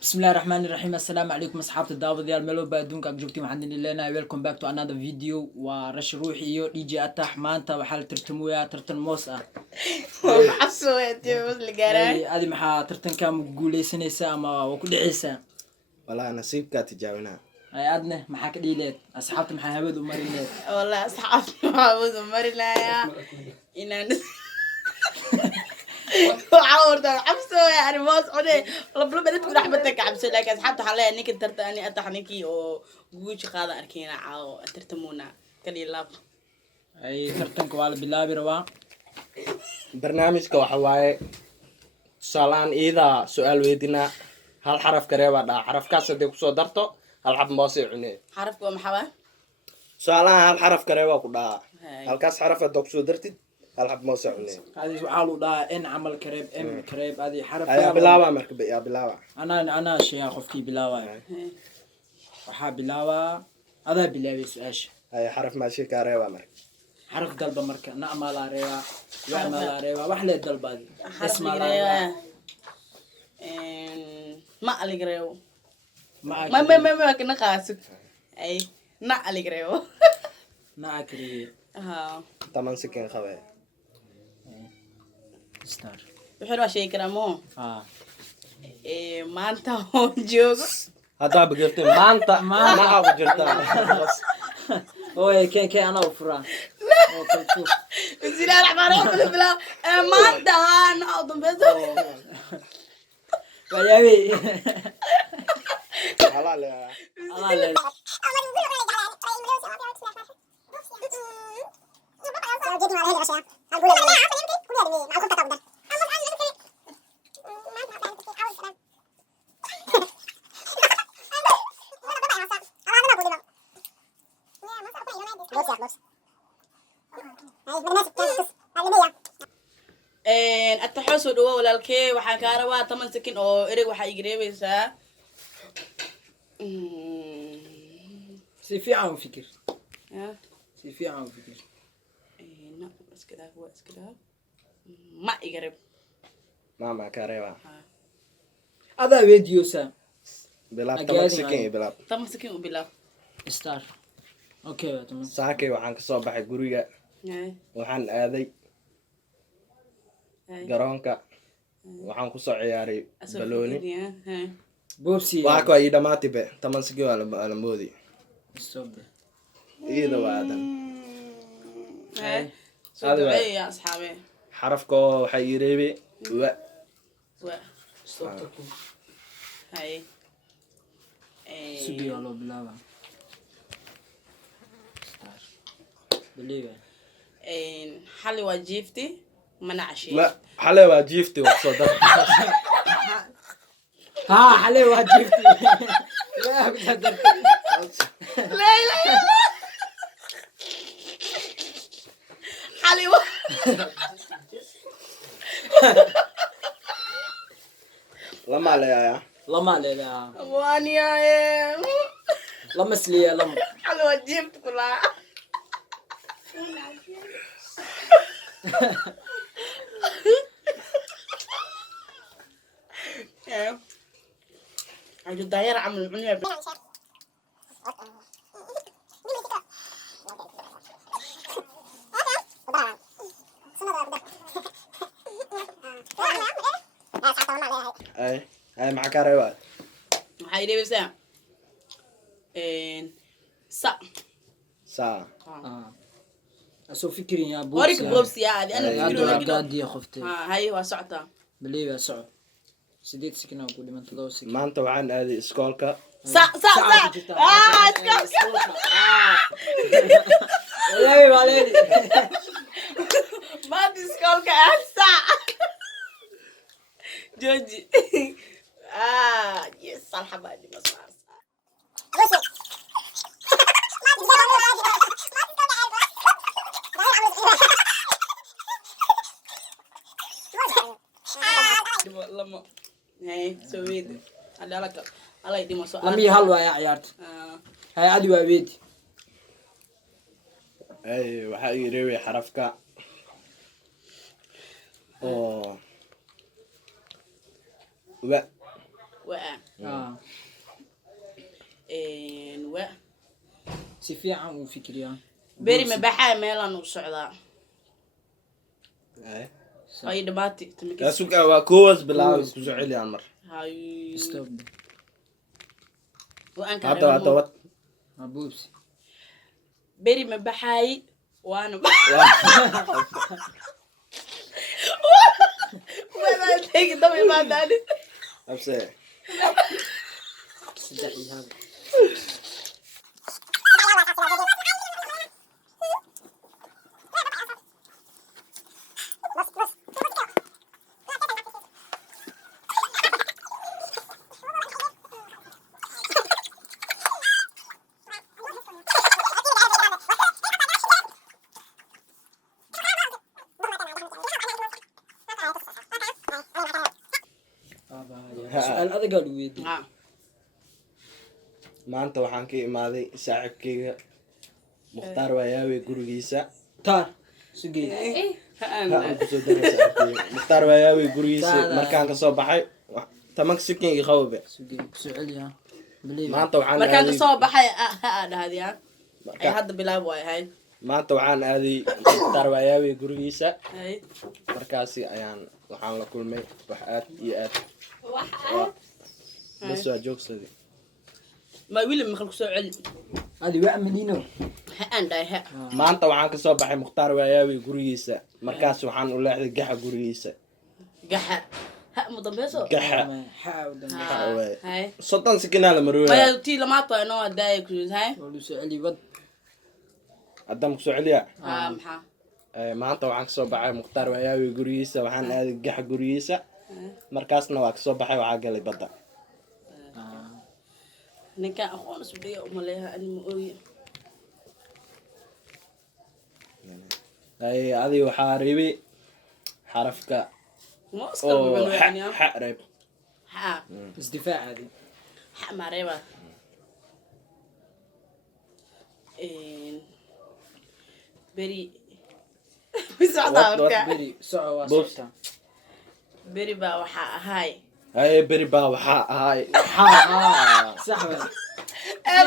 بسم الله الرحمن الرحيم. السلام عليكم اصحاب الدعوه ديال ملو بادونك جوجتي waxaan leena welcome back to another video waa rash ruuxi iyo DJ Atax maanta waxa la tartamoyaa tartan moos ah adi maxaa tartanka ma guuleysanaysaa ama waa ku dhicaysaa والله نصيبك تجاوبنا ay adna maxaa ka dhiileed asxaabta maxaa hawada u marineed والله أصحابي معود ومرنا يا إنان وعورت عبسو يعني ما صعدي والله بدأت تقول أحبتك عبسو لكن أصحابي حلا إنك ترتاني أتحنيكي وجوج قاعدة أركينا عاو ترتمونا كلي لاب ay tartanka waa la bilaabi rabaa برنامجك وحواي سالان إذا سؤال ويدنا هل حرف كريبا دا حرف كاسة دي كسو درتو هل حرف موسي عني حرف قوم حوا سالان هل حرف كريبا كدا هاي. هل كاس حرف دوكسو درتي هل حرف موسي عني هذه waxaa lu dhahaa in amal kareeb m kareeb adi xaraf يا بلاوة مركب يا بلاوة ana sheeyaa qofkii bilaaway waxa bilaawaa adaa bilaabay su'aasha هاي حرف ماشي كريبا مركب حرف dalba marka na ama la reeba wax ma la reeba wax leed dalbaadi حرف isma la reeba ما ألقريو ma ما كنا قاسك أي ما ألقريو na akri ها تمن سكين خوي star بحلو شيء كرامو ah ما أنت هون جوج هذا بقولت ما أنت ما أبو جرتا oy kee ana u furaa oo kaltu بسم الله الرحمن الرحيم بلا ما أنت هون أضم بس wayawi حلال يا ala le التحوس ودوا ولا الكي وحكارة واتمن سكين أو إريق وحيقري بيسا si fiican u fikir si fiican u fikir لا بس كده هو بس كده ما يقرب ما كريبا adaa weydiiyoosaa بلا أجازي تمن سكين بلا تمن سكين وبلا star okay waa tamam saakay waxaan ka soo baxay guriga waxaan aaday garoonka waxaan ku soo ciyaaray balooni boobsi waa ko ay dhamaatay be taman sigi waa la moodi stop iyada waa adan سوداء يا أصحابي xarafka waxa ii reebay wa stop هاي sugi waa loo bilaaba star believe حلي وجيفتي منع شيء la xalay waa jiifti wax soo dar ha xalay waa jiifti yaa bidar لا لا حلي lama leeyaa lama leedaha واني يا lama sliya lama حلي وجيفت كلها عجو داير عمل العنية ay maxaa ka reebaa waxay dhibeysaa sa saa asoo fikirin yaa warka boobsiyaadi ana Ay, fikiro aad lagido gaadiya qoftay ha hay waa socotaa believe yaa soco 8 second ku dhiman 7 second maanta waxaan aaday iskoolka sa iska wallahi waleedi maanta iskoolka sa jooji yes alxabaadi masaas lama hay soo weedi hadalaka alay dhimo soo lama hal waa ciyaarta hay adi waa weedi ay waxaa ii reebay xarafka oo wa waa wa si fiican uu fikriyaa beri ma baxaa meelaan u socdaa ay ay dhamaati asuka waa koowas bilaab ku soo celiyaan mar hay stop waan ka hadda wad abubs beri ma baxaay waana wada tagi daba imaadani abse saddex iyo hal su'aal adagaa lagu weydiiyey ha maanta waxaan ka imaaday saaxiibkayga mukhtaar waayaawe gurigiisa taar sugey mukhtaar waayaawe gurigiisa Taada. markaan kasoo baxay tamanka sikinga qabobe sugey kusoo celiyaa believe maanta waxaan markaan aaday kasoo baxay ha dhahdiyaa ay marka- hadda bilaab waay hay maanta waxaan aaday mukhtaar waayaawe gurigiisa hay markaasi ayaan waxaan la kulmay wax aad iyo aad waa- bas waa joogsaday ma wili maqal kusoo celi adi waa amadino ha aan dhahay ha maanta waxaan kasoo baxay mukhtaar waayaawe gurigiisa markaas waxaan u leexday gaxa gurigiisa gaxa ha mudambeeso gaxa xaa u dambe waaye. hay 30 sekinaa la marooya maya tii lamaad waa inoo daaya cruise hay oo lu soo celi wad haddaan kusoo celiya ha maxaa maanta waxaan kasoo baxay mukhtaar waayaawe gurigiisa waxaan aaday gaxa gurigiisa markaasna waa kasoo baxay waxaa galay badda ninkaan aqoon isbiya umaleeha ani ma ooye adi waxaa reebay xarafka ma iska oo bugan xa waaniya xa reeb ha isdifaac adi ha mareeba beri bisocdaa What? marka beri soco waa Boobs. soctaa beri baa waxaa ahaay haye beri baa waxaa ahay sax ba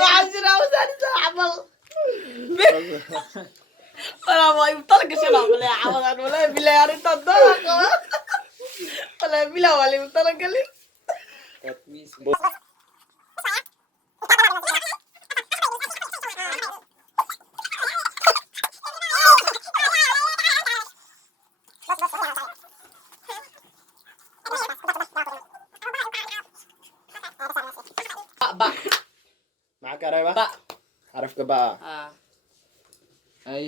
waxaa jira wasaani soo camal walaa waa ibtal gashanaa malee cawadan walaa bilaa arrinta dada qaba walaa bilaa waa ligu talagalin ba maxaa ka reeba ba xarafka baa ah ay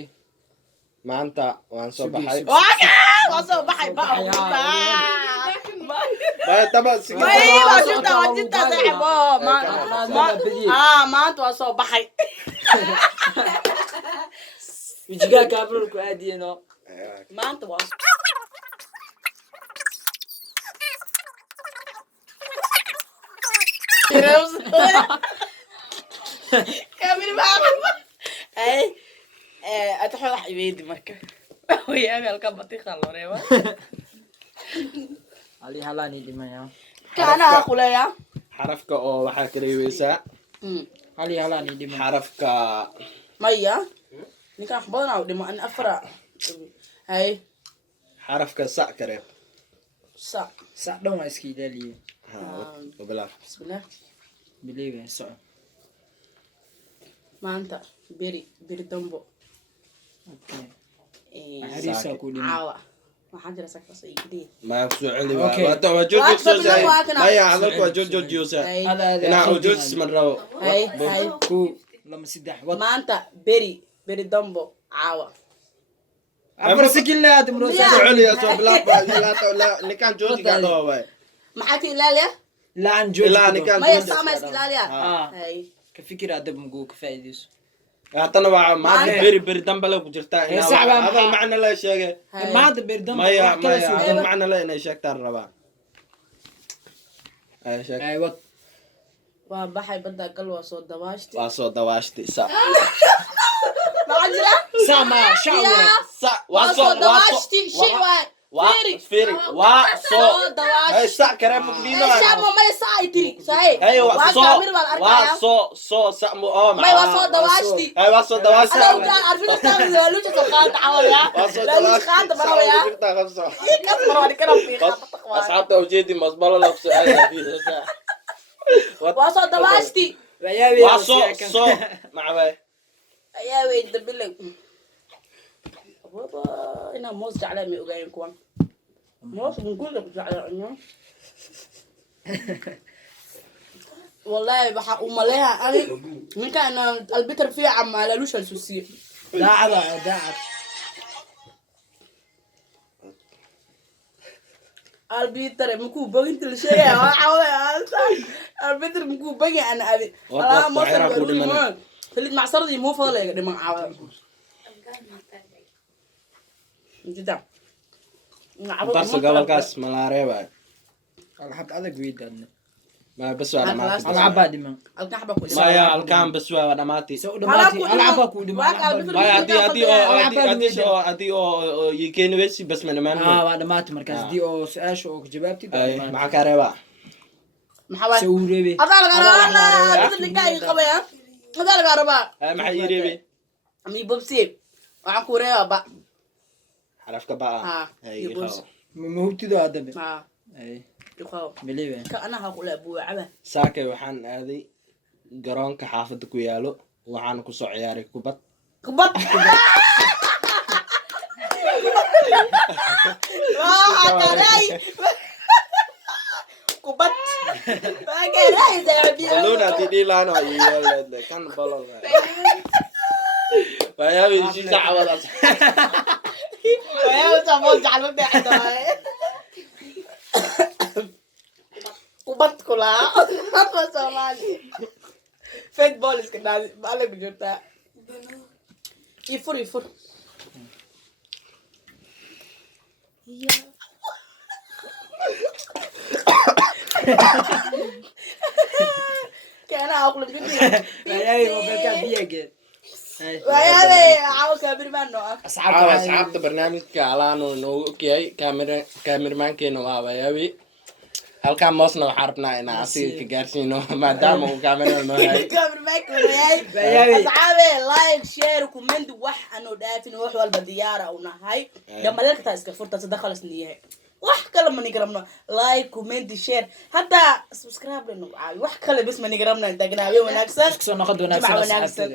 maanta waan soo baxay waa soo baxay ba baya taba maanta waa soo baxay wijigaa kaabrolku aadiyeno maanta waa ataxo wax ibeedi marka wayaami halka batiqa loreeba ali halaani dhimaya kaanaha kuleeya xarafka oo waxaa ka reebeysaa ali halaani dhimaya xarafka maya ninkaan wax badan aa dhimo ani afara hay xarafka sa ka reeb sa sac dhan waa iska ilaaliye bilaab bismillah believe soco maanta beri dambo okay Hariisa ku dhimo caawa waxaa jira sakras ay gudee maya kusoo celi Okay. waa joojoojiyosa maya hadalku waa joojoojiyosa ada ada inaa oo joojis man rabo hay hay ku lama saddex wad maanta beri dambo caawa afar sikin le aad muro Yeah. kusoo celiya soo bilaab ninkaan joojiga dhawa waay maxaa ka ilaaliya laan joog ilaa ninkaan maya joojiga saama is ilaaliya ah hay ka fikir adab mugo ka faa'iideyso haddana waa maanta beri dambe le ku jirtaa Eh, sax baa hadal maxaa- macna le sheegay hay maanta beerdam maya wax kala maya soo hadal macna le inay sheegtaan rabaa ay sheeg ay wad waa baxay badda gal waa soo dawaashti waa soo dawaashtay sa maxaa jira سامع شاور واسو دواشتي شيء واي فيري واسو هاي ساعة كريم مقدينو شاب ما يساعي تري صحيح هاي واسو واسو سامو ما واسو دواشتي هاي واسو دواشتي انا وكان عارفين تعملوا لوجه سقاط عوال يا لا مش خاطر برا يا كسر وانا كلام في خاطر اصحابته وجيدي مصبله لك سؤال واسو دواشتي واسو مع باي يا ويد بالله بابا انا موز جعله مي اوغاين كوان موز نقول لك جعله والله بحق امالها انا من كان البتر فيه عم على لوش السوسي داعب البتر مكو بغنت الشيء البتر مكو بغي انا ابي انا ما خليت مع صردي مو فاضل يا جماعه عاود جدا بس قبل كاس ملاريبا انا حبت هذا قويد ما بس انا ما انا عبادي ما الكحبه كلها ما يا الكام بس وانا ماتي انا عباكو دي ادي يكين ويسي بس من مان وانا مات مركز دي او ساش او جبابتي مع كاريبا محاول سوري هذا الغرام مثل اللي جاي قبيا هذا الغرام مع يريبي امي بوبسي waxaan ku reebaa ba xarafka baa mahubtido adabe ha ay duqaw believe ka anaha kula buucaba saakay waxaan aaday garoonka xaafada ku yaalo waxaan ku soo ciyaaray kubad akaray kubad akaray zabi luna tidhi laana yeelad kan balol ويا بيجي تعود ويا وسامو جعلوا ده حدا كوبات كلها ما سوالي فيت بولز كده بالك جرتا يفر كان اقول لك يا وبكا بيجي ويا عاو كبير منو اصحاب برنامجka alaano noo okiyay cameraman-keena waa waayawi halkaan moosna waxaan rabnaa inaan asiga ka gaarsiino maadaama uu camera noo yahay asxaabe like share comment wax aanu dhaafin wax walba diyaara u nahay dhammaadka taa iska furta saddex khalas niyahay wax kale ma nigaramno like comment share hatta subscribe leno wax kale bas ma nigaramno inta ganaawe wanaagsan soo noqon wanaagsan